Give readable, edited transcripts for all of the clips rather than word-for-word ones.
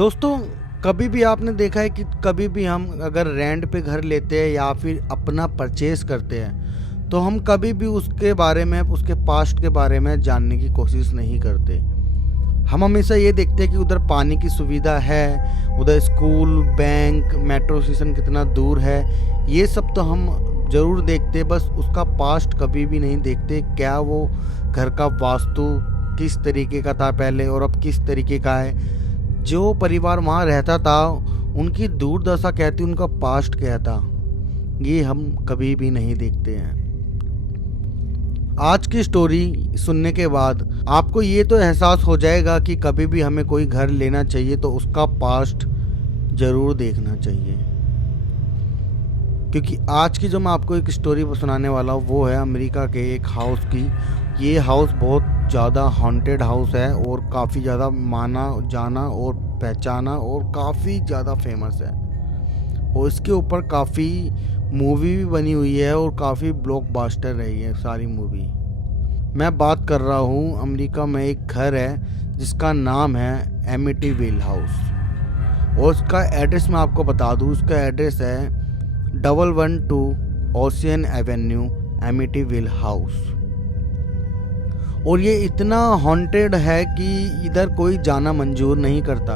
दोस्तों, कभी भी आपने देखा है कि कभी भी हम अगर रेंट पे घर लेते हैं या फिर अपना परचेज करते हैं तो हम कभी भी उसके बारे में, उसके पास्ट के बारे में जानने की कोशिश नहीं करते। हम हमेशा ये देखते हैं कि उधर पानी की सुविधा है, उधर स्कूल, बैंक, मेट्रो स्टेशन कितना दूर है, ये सब तो हम ज़रूर देखते, बस उसका पास्ट कभी भी नहीं देखते। क्या वो घर का वास्तु किस तरीके का था पहले और अब किस तरीके का है, जो परिवार वहाँ रहता था उनकी दुर्दशा कहती, उनका पास्ट क्या था, ये हम कभी भी नहीं देखते हैं। आज की स्टोरी सुनने के बाद आपको ये तो एहसास हो जाएगा कि कभी भी हमें कोई घर लेना चाहिए तो उसका पास्ट ज़रूर देखना चाहिए। क्योंकि आज की जो मैं आपको एक स्टोरी सुनाने वाला हूँ वो है अमेरिका के एक हाउस की। ये हाउस बहुत ज़्यादा हॉन्टेड हाउस है और काफ़ी ज़्यादा माना जाना और पहचाना और काफ़ी ज़्यादा फेमस है, और इसके ऊपर काफ़ी मूवी भी बनी हुई है और काफ़ी ब्लॉकबस्टर रही है सारी मूवी। मैं बात कर रहा हूँ अमेरिका में एक घर है जिसका नाम है एमिटीविल हाउस, और उसका एड्रेस मैं आपको बता दूँ। उसका एड्रेस है 112 ओशियन एवेन्यू, एमिटीविल हाउस। और ये इतना हॉन्टेड है कि इधर कोई जाना मंजूर नहीं करता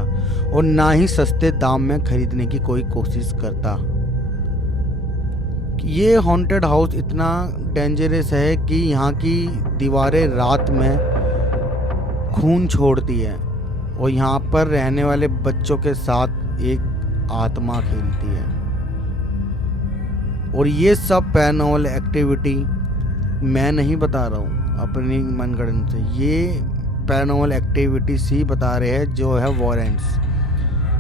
और ना ही सस्ते दाम में खरीदने की कोई कोशिश करता। ये हॉन्टेड हाउस इतना डेंजरस है कि यहाँ की दीवारें रात में खून छोड़ती है और यहाँ पर रहने वाले बच्चों के साथ एक आत्मा खेलती है। और ये सब पैरानॉर्मल एक्टिविटी मैं नहीं बता रहा हूँ अपनी मनगढ़ंत से, ये पैरानॉर्मल एक्टिविटीज ही बता रहे हैं जो है वॉरेंस।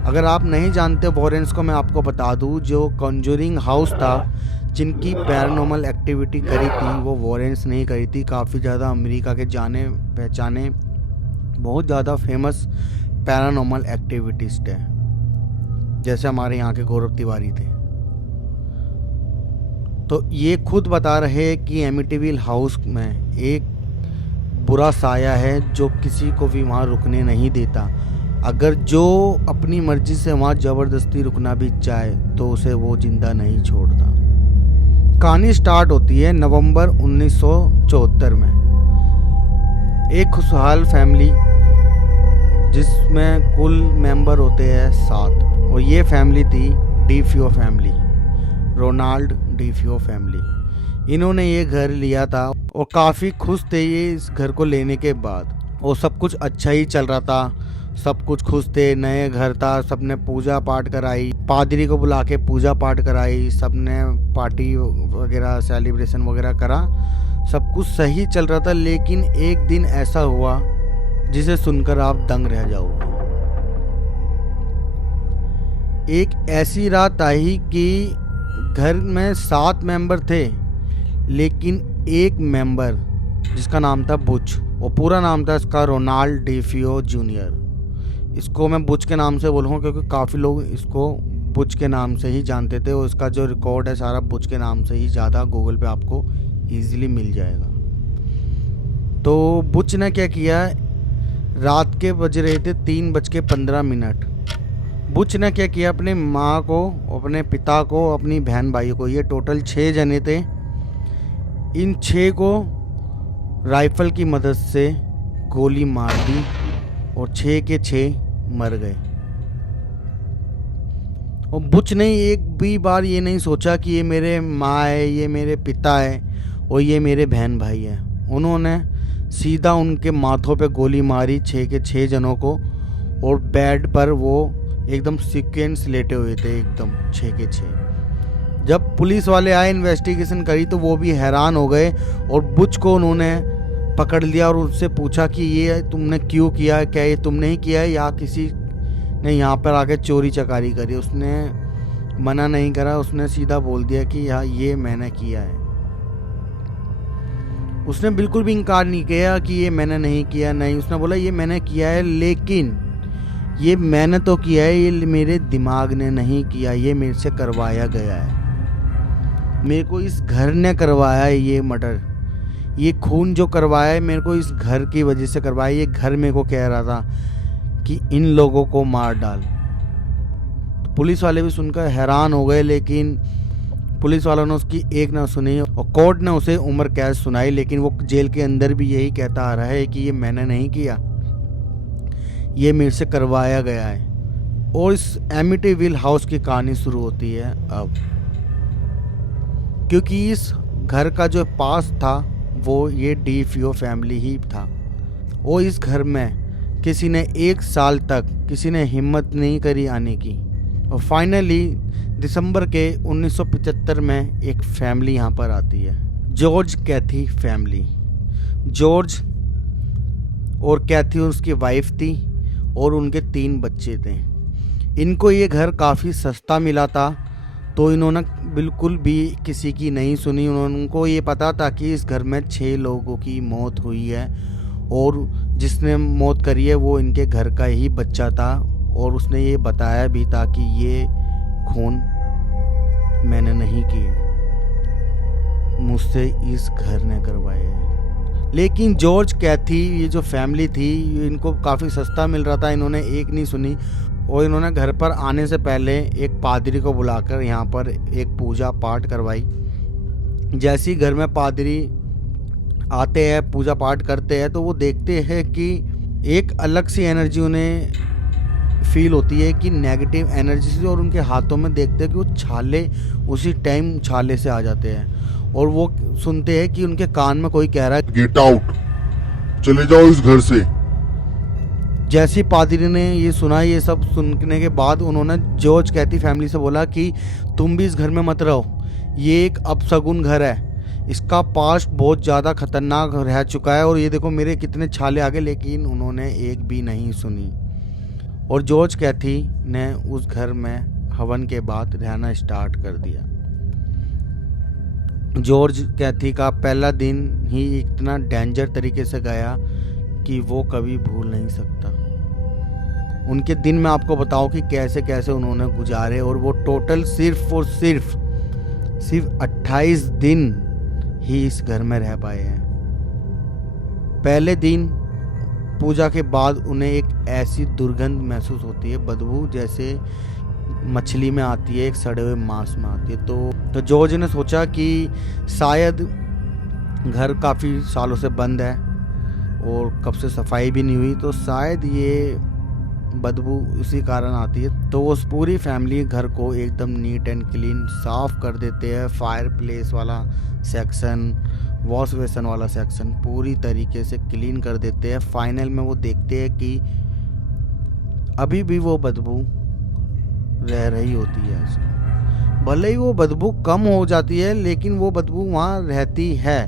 अगर आप नहीं जानते वॉरेंस को, मैं आपको बता दूं, जो कॉन्जूरिंग हाउस था जिनकी पैरानॉर्मल एक्टिविटी करी थी वो वॉरेंस नहीं करी थी। काफ़ी ज़्यादा अमेरिका के जाने पहचाने बहुत ज़्यादा फेमस पैरानॉर्मल एक्टिविटिस्ट है, जैसे हमारे यहाँ के गौरव तिवारी थे। तो ये खुद बता रहे हैं कि एमिटीविल हाउस में एक बुरा साया है जो किसी को भी वहाँ रुकने नहीं देता। अगर जो अपनी मर्जी से वहाँ ज़बरदस्ती रुकना भी चाहे तो उसे वो जिंदा नहीं छोड़ता। कहानी स्टार्ट होती है नवंबर 1974 में। एक खुशहाल फैमिली जिसमें कुल मेंबर होते हैं 7, और ये फैमिली थी डीफियो फैमिली, रोनाल्ड डीफियो फैमिली। इन्होंने ये घर लिया था और काफ़ी खुश थे ये इस घर को लेने के बाद, और सब कुछ अच्छा ही चल रहा था, सब कुछ खुश थे। नए घर था, सबने पूजा पाठ कराई, पादरी को बुला के पूजा पाठ कराई, सबने पार्टी वगैरह सेलिब्रेशन वगैरह करा, सब कुछ सही चल रहा था। लेकिन एक दिन ऐसा हुआ जिसे सुनकर आप दंग रह जाओगे। एक ऐसी रात आई कि घर में 7 मेंबर थे, लेकिन एक मेंबर जिसका नाम था बुच, और पूरा नाम था इसका रोनाल्ड डीफियो जूनियर। इसको मैं बुच के नाम से बोलूँगा क्योंकि काफ़ी लोग इसको बुच के नाम से ही जानते थे, और इसका जो रिकॉर्ड है सारा बुच के नाम से ही ज़्यादा गूगल पे आपको ईजिली मिल जाएगा। तो बुच ने क्या किया, रात के बज रहे थे 3:15। बुच ने क्या किया, अपने माँ को, अपने पिता को, अपनी बहन भाई को, ये टोटल 6 जने थे, इन 6 को राइफल की मदद से गोली मार दी और 6 के 6 मर गए। और बुच ने एक भी बार ये नहीं सोचा कि ये मेरे माँ है, ये मेरे पिता है और ये मेरे बहन भाई है। उन्होंने सीधा उनके माथों पे गोली मारी 6 के 6 जनों को, और बेड पर वो एकदम सीक्वेंस लेटे हुए थे, एकदम 6 के 6। जब पुलिस वाले आए, इन्वेस्टिगेशन करी, तो वो भी हैरान हो गए और बुच को उन्होंने पकड़ लिया और उससे पूछा कि ये तुमने क्यों किया है, क्या ये तुमने ही किया है या किसी ने यहाँ पर आके चोरी चकारी करी। उसने मना नहीं करा, उसने सीधा बोल दिया कि हाँ ये मैंने किया है। उसने बिल्कुल भी इनकार नहीं किया कि ये मैंने नहीं किया, नहीं, उसने बोला ये मैंने किया है, लेकिन ये मैंने तो किया है, ये मेरे दिमाग ने नहीं किया, ये मेरे से करवाया गया है, मेरे को इस घर ने करवाया है। ये मर्डर, ये खून जो करवाया है मेरे को इस घर की वजह से करवाया। ये घर मेरे को कह रहा था कि इन लोगों को मार डाल, पुलिस वाले भी सुनकर हैरान हो गए, लेकिन पुलिस वालों ने उसकी एक ना सुनी और कोर्ट ने उसे उम्र कैद सुनाई। लेकिन वो जेल के अंदर भी यही कहता आ रहा है कि ये मैंने नहीं किया, ये मेरे से करवाया गया है। और इस एमिटीविल हाउस की कहानी शुरू होती है अब, क्योंकि इस घर का जो पास था वो ये डीफियो फैमिली ही था। और इस घर में किसी ने 1 साल तक किसी ने हिम्मत नहीं करी आने की। और फाइनली दिसंबर के 1975 में एक फैमिली यहाँ पर आती है, जॉर्ज कैथी फैमिली। जॉर्ज और कैथी उसकी वाइफ थी और उनके 3 बच्चे थे। इनको ये घर काफ़ी सस्ता मिला था, तो इन्होंने बिल्कुल भी किसी की नहीं सुनी। उनको ये पता था कि इस घर में 6 लोगों की मौत हुई है और जिसने मौत करी है वो इनके घर का ही बच्चा था। और उसने ये बताया भी था कि ये खून मैंने नहीं किया, मुझसे इस घर ने करवाए हैं। लेकिन जॉर्ज कैथी ये जो फैमिली थी, इनको काफ़ी सस्ता मिल रहा था, इन्होंने एक नहीं सुनी। और इन्होंने घर पर आने से पहले एक पादरी को बुलाकर यहाँ पर एक पूजा पाठ करवाई। जैसे ही घर में पादरी आते हैं, पूजा पाठ करते हैं, तो वो देखते हैं कि एक अलग सी एनर्जी उन्हें फील होती है कि नेगेटिव एनर्जी से। और उनके हाथों में देखते हैं कि वो छाले उसी टाइम छाले से आ जाते हैं। और वो सुनते हैं कि उनके कान में कोई कह रहा है गेट आउट, चले जाओ इस घर से। जैसे पादरी ने ये सुना, ये सब सुनने के बाद उन्होंने जॉर्ज कैथी फैमिली से बोला कि तुम भी इस घर में मत रहो, ये एक अपशगुन घर है, इसका पास्ट बहुत ज़्यादा खतरनाक रह चुका है। और ये देखो मेरे कितने छाले आ गए। लेकिन उन्होंने एक भी नहीं सुनी और जॉर्ज कैथी ने उस घर में हवन के बाद रहना स्टार्ट कर दिया। जॉर्ज कैथी का पहला दिन ही इतना डेंजर तरीके से गया कि वो कभी भूल नहीं सकता। उनके दिन मैं आपको बताऊं कि कैसे कैसे उन्होंने गुजारे। और वो टोटल सिर्फ और सिर्फ 28 दिन ही इस घर में रह पाए हैं। पहले दिन पूजा के बाद उन्हें एक ऐसी दुर्गंध महसूस होती है, बदबू जैसे मछली में आती है, एक सड़े हुए मांस में आती है। तो जॉर्ज ने सोचा कि शायद घर काफ़ी सालों से बंद है और कब से सफाई भी नहीं हुई, तो शायद ये बदबू उसी कारण आती है। तो उस पूरी फैमिली घर को एकदम नीट एंड क्लीन साफ कर देते हैं। फायर प्लेस वाला सेक्शन, वॉश बेसन वाला सेक्शन पूरी तरीके से क्लीन कर देते हैं। फाइनल में वो देखते हैं कि अभी भी वो बदबू रह रही होती है। भले ही वो बदबू कम हो जाती है, लेकिन वो बदबू वहाँ रहती है।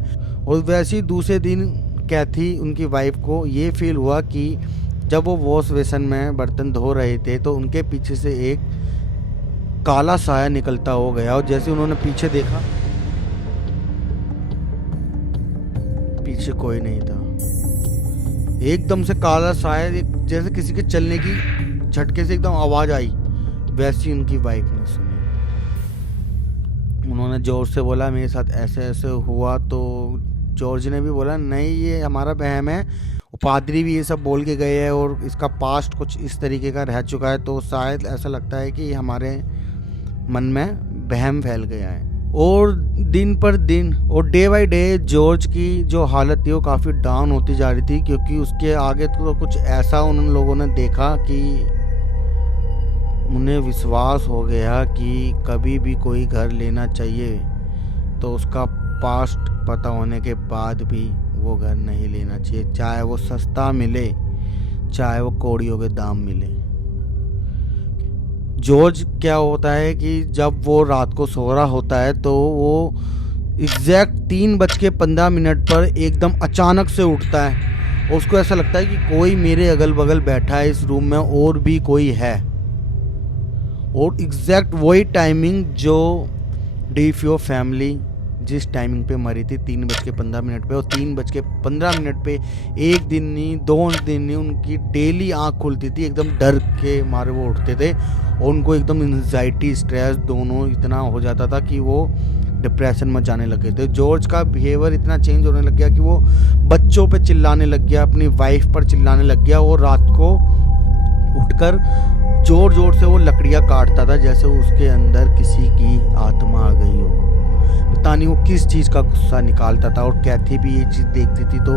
और वैसे ही दूसरे दिन कैथी उनकी वाइफ को ये फील हुआ कि जब वो वॉश बेसन में बर्तन धो रहे थे तो उनके पीछे से एक काला साया निकलता हो गया। और जैसे उन्होंने पीछे देखा, पीछे कोई नहीं था। एकदम से काला साया, जैसे किसी के चलने की झटके से एकदम आवाज आई, वैसी उनकी वाइफ ने सुनी। उन्होंने जोर से बोला मेरे साथ ऐसे ऐसे हुआ। तो जॉर्ज ने भी बोला नहीं, ये हमारा वहम है। पादरी भी ये सब बोल के गए हैं और इसका पास्ट कुछ इस तरीके का रह चुका है, तो शायद ऐसा लगता है कि हमारे मन में वहम फैल गया है। और दिन पर दिन और डे बाय डे जॉर्ज की जो हालत थी वो काफ़ी डाउन होती जा रही थी, क्योंकि उसके आगे तो कुछ ऐसा उन लोगों ने देखा कि उन्हें विश्वास हो गया कि कभी भी कोई घर लेना चाहिए तो उसका पास्ट पता होने के बाद भी वो घर नहीं लेना चाहिए, चाहे वो सस्ता मिले, चाहे वो कौड़ियों के दाम मिले। जॉर्ज क्या होता है कि जब वो रात को सो रहा होता है तो वो एग्जैक्ट 3:15 पर एकदम अचानक से उठता है। और उसको ऐसा लगता है कि कोई मेरे अगल बगल बैठा है इस रूम में और भी कोई है। और एग्जैक्ट वही टाइमिंग जो डीफियो फैमिली जिस टाइमिंग पे मरी थी 3:15 पे, और 3:15 पे एक दिन नहीं 2 दिन नहीं उनकी डेली आँख खुलती थी। एकदम डर के मारे वो उठते थे और उनको एकदम एंजाइटी स्ट्रेस दोनों इतना हो जाता था कि वो डिप्रेशन में जाने लगे थे। जॉर्ज का बिहेवियर इतना चेंज होने लग गया कि वो बच्चों पे चिल्लाने लग गया, अपनी वाइफ पर चिल्लाने लग गया। और रात को उठकर जोर जोर से वो लकड़ियाँ काटता था, जैसे उसके अंदर किसी की आत्मा आ गई हो। पता नहीं वो किस चीज़ का गुस्सा निकालता था। और कैथी भी ये चीज़ देखती थी तो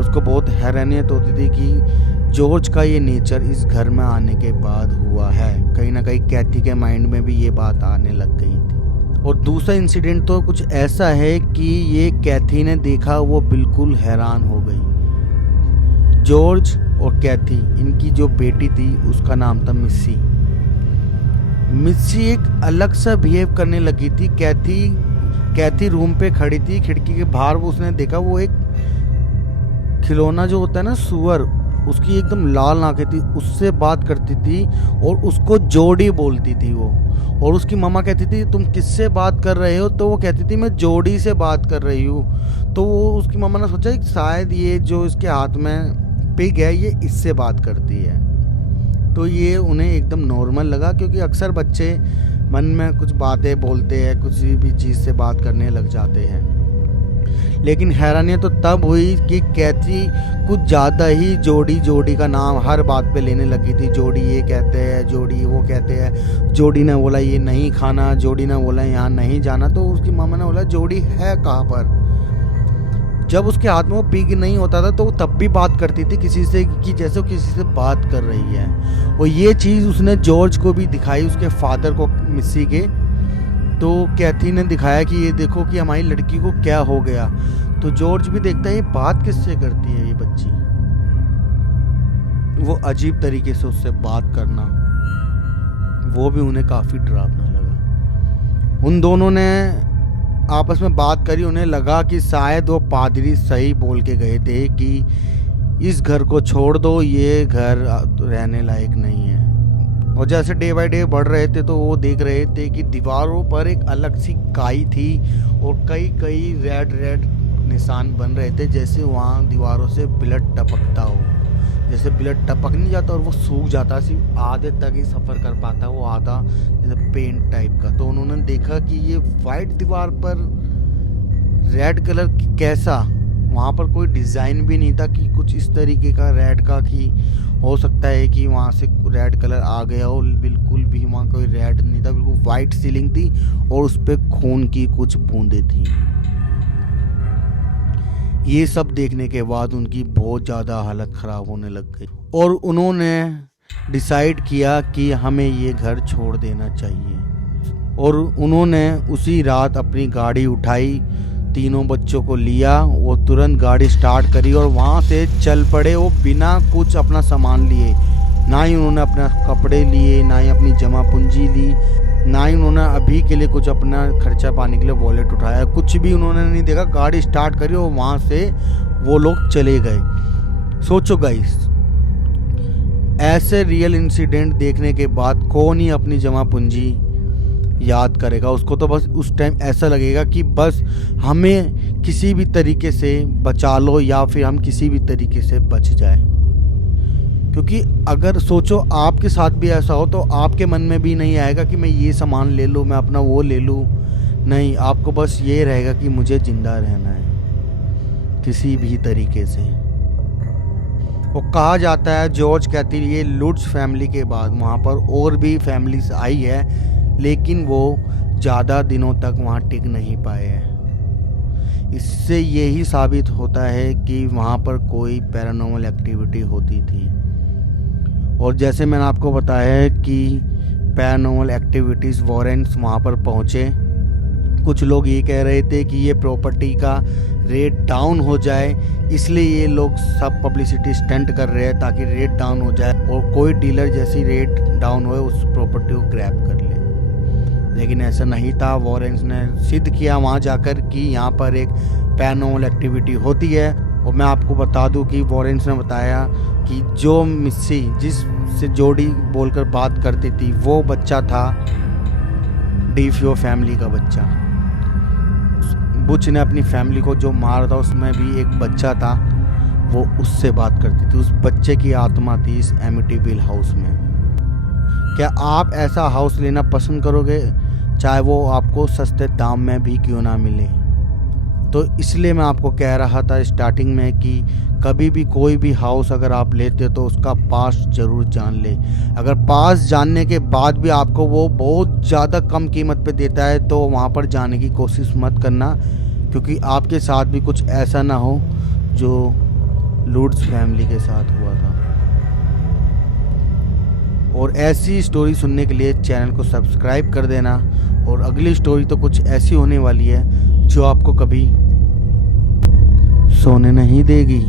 उसको बहुत हैरानियत होती थी कि जॉर्ज का ये नेचर इस घर में आने के बाद हुआ है। कहीं ना कहीं कैथी के माइंड में भी ये बात आने लग गई थी। और दूसरा इंसिडेंट तो कुछ ऐसा है कि ये कैथी ने देखा, वो बिल्कुल हैरान हो गई। जॉर्ज और कैथी, इनकी जो बेटी थी उसका नाम था मिस्सी। मिस्सी एक अलग सा बिहेव करने लगी थी। कैथी रूम पे खड़ी थी, खिड़की के बाहर वो उसने देखा, वो एक खिलौना जो होता है ना सुअर, उसकी एकदम लाल आंखें थी, उससे बात करती थी और उसको जोड़ी बोलती थी वो। और उसकी मम्मा कहती थी तुम किससे बात कर रहे हो, तो वो कहती थी मैं जोड़ी से बात कर रही हूँ। तो वो उसकी मम्मा ने सोचा कि शायद ये जो इसके हाथ में पिग है ये इससे बात करती है। तो ये उन्हें एकदम नॉर्मल लगा, क्योंकि अक्सर बच्चे मन में कुछ बातें बोलते हैं, कुछ भी चीज़ से बात करने लग जाते हैं। लेकिन हैरानी तो तब हुई कि कैथी कुछ ज़्यादा ही जोड़ी का नाम हर बात पे लेने लगी थी। जोड़ी ये कहते हैं, जोड़ी वो कहते हैं। जोड़ी ने बोला ये नहीं खाना, जोड़ी ने बोला यहाँ नहीं जाना। तो उसकी मामा ने बोला जोड़ी है कहाँ पर। जब उसके हाथ में वो पिग नहीं होता था तो वो तब भी बात करती थी किसी से, कि जैसे वो किसी से बात कर रही है। और ये चीज़ उसने जॉर्ज को भी दिखाई, उसके फादर को, मिस्सी के। तो कैथी ने दिखाया कि ये देखो कि हमारी लड़की को क्या हो गया। तो जॉर्ज भी देखता है ये बात किससे करती है ये बच्ची। वो अजीब तरीके से उससे बात करना, वो भी उन्हें काफ़ी डरावना लगा। उन दोनों ने आपस में बात करी, उन्हें लगा कि शायद वो पादरी सही बोल के गए थे कि इस घर को छोड़ दो, ये घर रहने लायक नहीं है। और जैसे डे बाय डे बढ़ रहे थे तो वो देख रहे थे कि दीवारों पर एक अलग सी काई थी और कई रेड निशान बन रहे थे, जैसे वहाँ दीवारों से ब्लड टपकता हो। जैसे ब्लड टपक नहीं जाता और वो सूख जाता, सिर्फ आधे तक ही सफ़र कर पाता, वो आधा जैसे पेंट टाइप का। तो उन्होंने देखा कि ये वाइट दीवार पर रेड कलर कैसा, वहाँ पर कोई डिज़ाइन भी नहीं था कि कुछ इस तरीके का रेड का, कि हो सकता है कि वहाँ से रेड कलर आ गया हो। बिल्कुल भी वहाँ कोई रेड नहीं था, बिल्कुल वाइट सीलिंग थी और उस पर खून की कुछ बूंदें थी। ये सब देखने के बाद उनकी बहुत ज़्यादा हालत ख़राब होने लग गई और उन्होंने डिसाइड किया कि हमें ये घर छोड़ देना चाहिए। और उन्होंने उसी रात अपनी गाड़ी उठाई, तीनों बच्चों को लिया, वो तुरंत गाड़ी स्टार्ट करी और वहाँ से चल पड़े। वो बिना कुछ अपना सामान लिए, ना ही उन्होंने अपना कपड़े लिए, ना ही अपनी जमा पूंजी ली, ना ही उन्होंने अभी के लिए कुछ अपना खर्चा पाने के लिए वॉलेट उठाया, कुछ भी उन्होंने नहीं देखा। गाड़ी स्टार्ट करी और वहाँ से वो लोग चले गए। सोचो गाइस, ऐसे रियल इंसिडेंट देखने के बाद कौन ही अपनी जमा पूंजी याद करेगा। उसको तो बस उस टाइम ऐसा लगेगा कि बस हमें किसी भी तरीके से बचा लो या फिर हम किसी भी तरीके से बच जाए। क्योंकि अगर सोचो आपके साथ भी ऐसा हो तो आपके मन में भी नहीं आएगा कि मैं ये सामान ले लूँ, मैं अपना वो ले लूँ। नहीं, आपको बस ये रहेगा कि मुझे ज़िंदा रहना है किसी भी तरीके से। वो कहा जाता है, जॉर्ज कहती है, ये लुट्स फैमिली के बाद वहाँ पर और भी फैमिलीज आई है, लेकिन वो ज़्यादा दिनों तक वहाँ टिक नहीं पाए हैं। इससे यही साबित होता है कि वहाँ पर कोई पैरानॉर्मल एक्टिविटी होती थी। और जैसे मैंने आपको बताया है कि पैरानॉर्मल एक्टिविटीज़ वॉरेंट्स वहाँ पर पहुँचे। कुछ लोग ये कह रहे थे कि ये प्रॉपर्टी का रेट डाउन हो जाए, इसलिए ये लोग सब पब्लिसिटी स्टंट कर रहे हैं ताकि रेट डाउन हो जाए और कोई डीलर जैसी रेट डाउन होए उस प्रॉपर्टी को ग्रैब कर ले। लेकिन ऐसा नहीं था। वॉरेंट्स ने सिद्ध किया वहाँ जाकर कि यहाँ पर एक पैरानॉर्मल एक्टिविटी होती है। और मैं आपको बता दूं कि वॉरेंट्स ने बताया कि जो मिस्सी जिससे जोड़ी बोलकर बात करती थी वो बच्चा था डीफियो फैमिली का बच्चा। बुच ने अपनी फैमिली को जो मारा था उसमें भी एक बच्चा था, वो उससे बात करती थी। उस बच्चे की आत्मा थी इस एमिटीविल हाउस में। क्या आप ऐसा हाउस लेना पसंद करोगे, चाहे वो आपको सस्ते दाम में भी क्यों ना मिले? तो इसलिए मैं आपको कह रहा था स्टार्टिंग में कि कभी भी कोई भी हाउस अगर आप लेते हो तो उसका पास ज़रूर जान ले। अगर पास जानने के बाद भी आपको वो बहुत ज़्यादा कम कीमत पे देता है तो वहाँ पर जाने की कोशिश मत करना, क्योंकि आपके साथ भी कुछ ऐसा ना हो जो लुड्स फैमिली के साथ हुआ था। और ऐसी स्टोरी सुनने के लिए चैनल को सब्सक्राइब कर देना। और अगली स्टोरी तो कुछ ऐसी होने वाली है जो आपको कभी सोने नहीं देगी।